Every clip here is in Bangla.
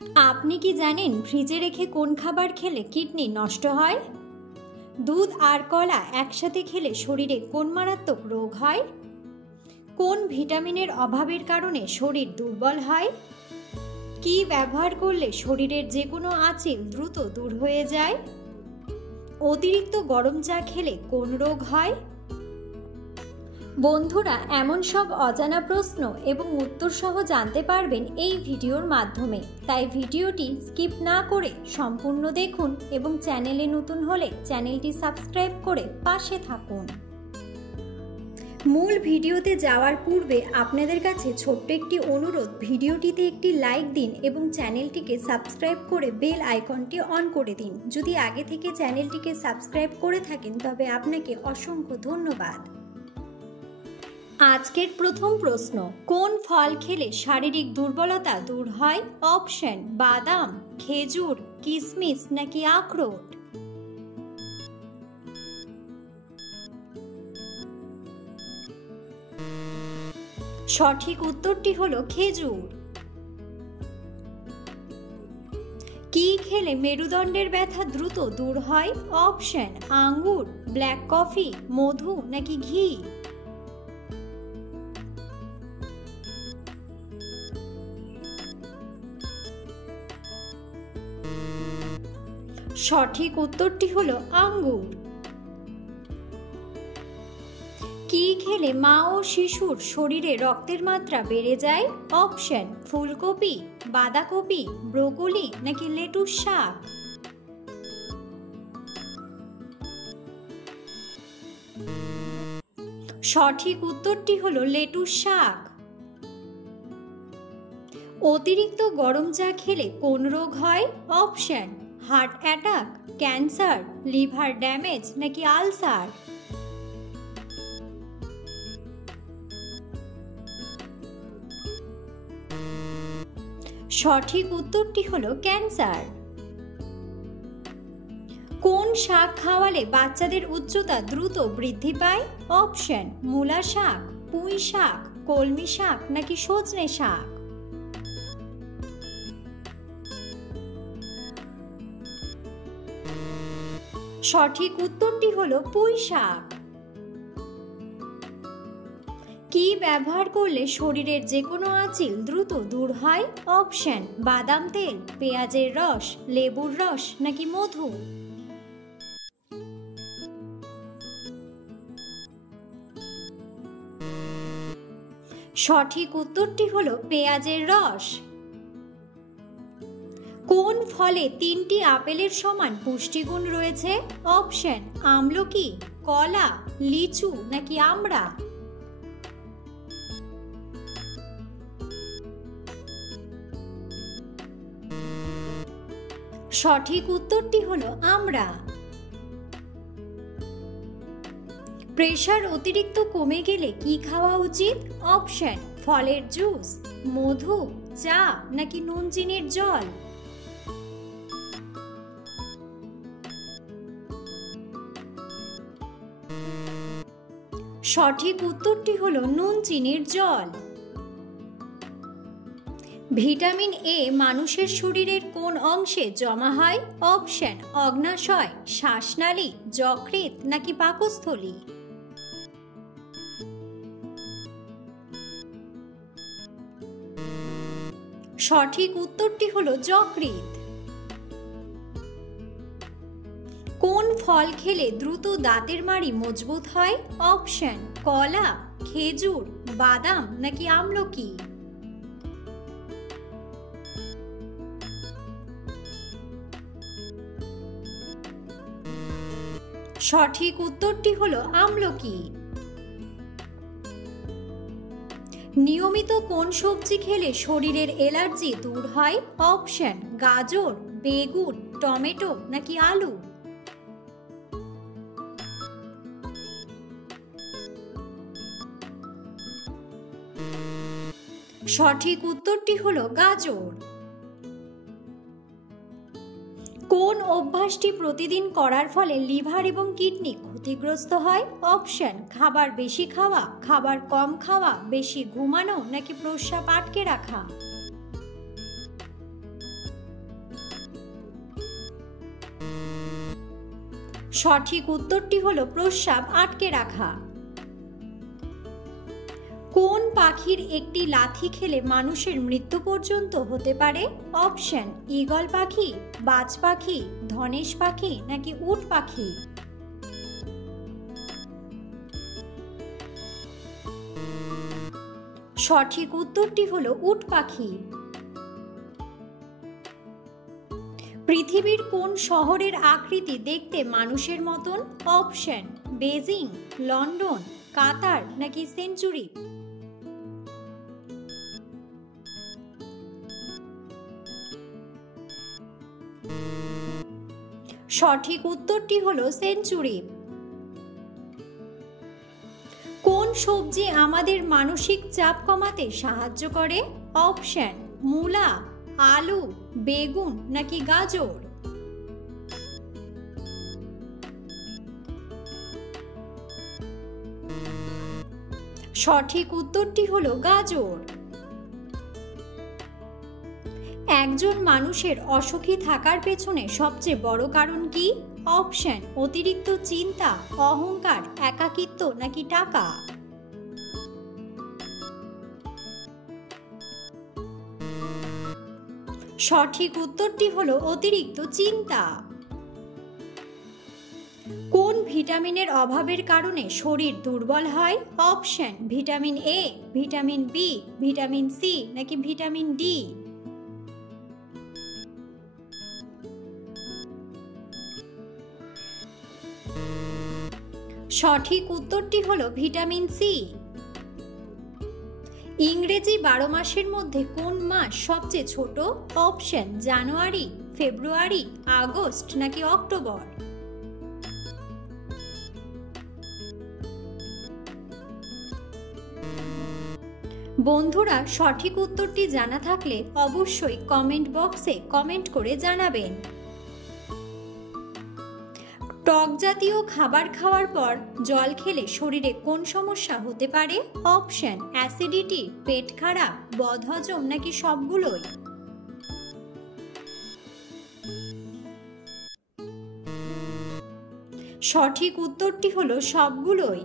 আপনি কি জানেন ফ্রিজে রেখে কোন খাবার খেলে কিডনি নষ্ট হয়? দুধ আর কলা একসাথে খেলে শরীরে কোন মারাত্মক রোগ হয়? কোন ভিটামিনের অভাবের কারণে শরীর দুর্বল হয়? কি ব্যবহার করলে শরীরের যে কোনো আঁচিল দ্রুত দূর হয়ে যায়? অতিরিক্ত গরম চা খেলে কোন রোগ হয়? বন্ধুরা, এমন সব অজানা প্রশ্ন এবং উত্তর সহ জানতে পারবেন এই ভিডিওর মাধ্যমে। তাই ভিডিওটি স্কিপ না করে সম্পূর্ণ দেখুন এবং চ্যানেলে নতুন হলে চ্যানেলটি সাবস্ক্রাইব করে পাশে থাকুন। মূল ভিডিওতে যাওয়ার পূর্বে আপনাদের কাছে ছোট্ট একটি অনুরোধ, ভিডিওটিতে একটি লাইক দিন এবং চ্যানেলটিকে সাবস্ক্রাইব করে বেল আইকনটি অন করে দিন। যদি আগে থেকে চ্যানেলটিকে সাবস্ক্রাইব করে থাকেন তবে আপনাকে অসংখ্য ধন্যবাদ। আজকের প্রথম প্রশ্ন, কোন ফল খেলে শারীরিক দুর্বলতা দূর হয়? অপশন: বাদাম, খেজুর, কিশমিশ নাকি আখরোট? সঠিক উত্তরটি হলো খেজুর। কি খেলে মেরুদণ্ডের ব্যথা দ্রুত দূর হয়? অপশন: আঙ্গুর, ব্ল্যাক কফি, মধু নাকি ঘি? সঠিক উত্তরটি হলো আঙ্গুর। কি খেলে মা ও শিশুর শরীরে রক্তের মাত্রা বেড়ে যায়? অপশন: ফুলকপি, বাঁধাকপি, ব্রোকলি নাকি লেটুস শাক? সঠিক উত্তরটি হলো লেটুস শাক। অতিরিক্ত গরম চা খেলে কোন রোগ হয়? Option: heart attack, cancer, liver damage নাকি আলসার? সঠিক উত্তরটি হলো ক্যান্সার। কোন শাক খাওয়ালে বাচ্চাদের উচ্চতা দ্রুত বৃদ্ধি পায়? অপশন: মূলা শাক, পুঁই শাক, কলমি শাক নাকি সজনে শাক? সঠিক উত্তরটি হলো পুঁই শাক। কি ব্যবহার করলে শরীরের যে কোনো আঁচিল দ্রুত দূর হয়? অপশন: বাদাম তেল, পেঁয়াজের রস, লেবুর রস নাকি মধু? সঠিক উত্তরটি হলো পেঁয়াজের রস। কোন ফলে 3টি আপেলের সমান পুষ্টিগুণ রয়েছে? অপশন: আমলকি, কলা, লিচু নাকি আমড়া? সঠিক উত্তরটি হলো আমড়া। প্রেসার অতিরিক্ত কমে গেলে কি খাওয়া উচিত? অপশন: ফলের জুস, মধু, চা নাকি নুন চিনির জল? সঠিক উত্তরটি হলো নুন চিনির জল। ভিটামিন এ মানুষের শরীরের কোন অংশে জমা হয়? অপশন: অগ্ন্যাশয়, শ্বাসনালী, যকৃৎ নাকি পাকস্থলী? সঠিক উত্তরটি হলো যকৃৎ। কোন ফল খেলে দ্রুত দাঁতের মাড়ি মজবুত হয়? অপশন: কলা, খেজুর, বাদাম নাকি আমলকি? সঠিক উত্তরটি হলো আমলকি। নিয়মিত কোন সবজি খেলে শরীরের অ্যালার্জি দূর হয়? অপশন: গাজর, বেগুন, টমেটো নাকি আলু? সঠিক উত্তরটি হলো গাজর। কোন অভ্যাসটি প্রতিদিন করার ফলে লিভার এবং কিডনি ক্ষতিগ্রস্ত হয়? অপশন: খাবার বেশি খাওয়া, খাবার কম খাওয়া, বেশি ঘুমানো নাকি প্রস্রাব আটকে রাখা? সঠিক উত্তরটি হলো প্রস্রাব আটকে রাখা। কোন পাখির একটি লাথি খেলে মানুষের মৃত্যু পর্যন্ত হতে পারে? অপশন: ঈগল পাখি, বাজ পাখি, ধনেশ পাখি নাকি উট পাখি। সঠিক উত্তরটি হলো উট পাখি। পৃথিবীর কোন শহরের আকৃতি দেখতে মানুষের মতন? অপশন: বেজিং, লন্ডন, কাতার নাকি সেঞ্চুরি। সঠিক উত্তরটি হলো সেঞ্চুরি। কোন সবজি আমাদের মানসিক চাপ কমাতে সাহায্য করে? অপশন: মূলা, আলু, বেগুন নাকি গাজর। সঠিক উত্তরটি হলো গাজর। একজন মানুষের অসুখী থাকার পেছনে সবচেয়ে বড় কারণ কি? অপশন: অতিরিক্ত চিন্তা, অহংকার, একাকিত্ব নাকি টাকা। সঠিক উত্তরটি হলো অতিরিক্ত চিন্তা। কোন ভিটামিনের অভাবের কারণে শরীর দুর্বল হয়? Option: vitamin A, vitamin B, vitamin C নাকি ভিটামিন ডি। সঠিক উত্তরটি হলো ভিটামিন সি। ইংরেজি 12 মাসের মধ্যে কোন মাস সবচেয়ে ছোট? অপশন: জানুয়ারি, ফেব্রুয়ারি, আগস্ট নাকি অক্টোবর। বন্ধুরা, সঠিক উত্তরটি জানা থাকলে অবশ্যই কমেন্ট বক্সে কমেন্ট করে জানাবেন। টক জাতীয় খাবার খাওয়ার পর জল খেলে শরীরে কোন সমস্যা হতে পারে? অপশন: অ্যাসিডিটি, পেট খারাপ, বদহজম নাকি সবগুলোই। সঠিক উত্তরটি হলো সবগুলোই।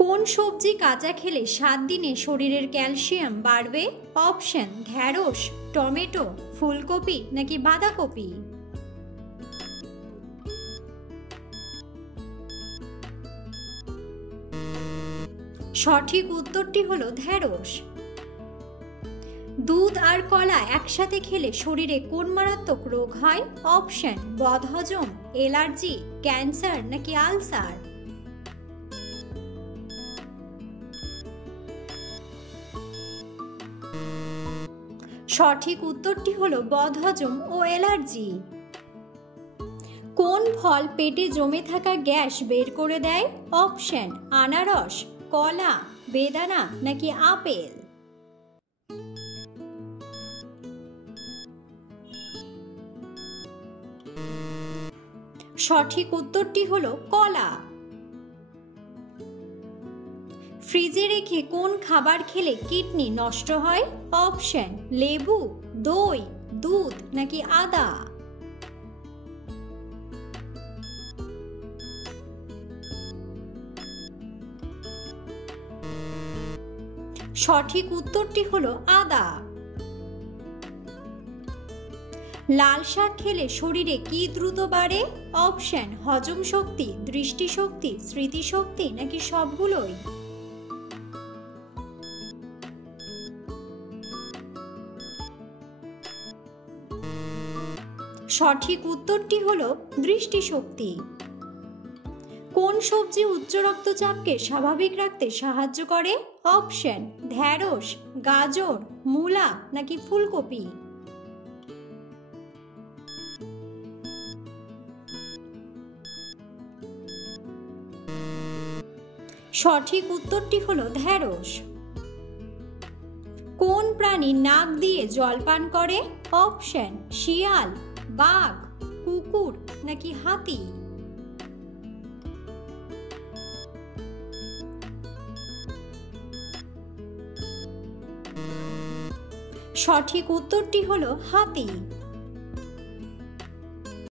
কোন সবজি কাঁচা খেলে 7 দিনে শরীরের ক্যালসিয়াম বাড়বে? অপশন: ঢ্যাঁড়স, টমেটো, ফুলকপি নাকি বাঁধাকপি। সঠিক উত্তরটি হলো ঢ্যাঁড়স। দুধ আর কলা একসাথে খেলে শরীরে কোন মারাত্মক রোগ হয়? অপশন: বদহজম, অ্যালার্জি, ক্যান্সার নাকি আলসার। সঠিক উত্তরটি হলো বদহজম ও অ্যালার্জি। কোন ফল পেটে জমে থাকা গ্যাস বের করে দেয়? অপশন: আনারস, কলা, বেদানা নাকি আপেল। সঠিক উত্তরটি হলো কলা। ফ্রিজে রেখে কোন খাবার খেলে কিডনি নষ্ট হয়? অপশন: লেবু, দই, দুধ নাকি আদা। সঠিক উত্তরটি হলো আদা। লাল শাক খেলে শরীরে কি দ্রুত বাড়ে? অপশন: হজম শক্তি, দৃষ্টিশক্তি, স্মৃতিশক্তি নাকি সবগুলোই। সঠিক উত্তরটি হলো দৃষ্টিশক্তি। কোন সবজি উচ্চ রক্তচাপকে স্বাভাবিক রাখতে সাহায্য করে? অপশন: ঢ্যাঁড়স, গাজর, মূলা নাকি ফুলকপি। সঠিক উত্তরটি হলো ঢ্যাঁড়স। কোন প্রাণী নাক দিয়ে জল পান করে? অপশন: শিয়াল, বাঘ, কুকুর নাকি হাতি। সঠিক উত্তরটি হলো হাতি।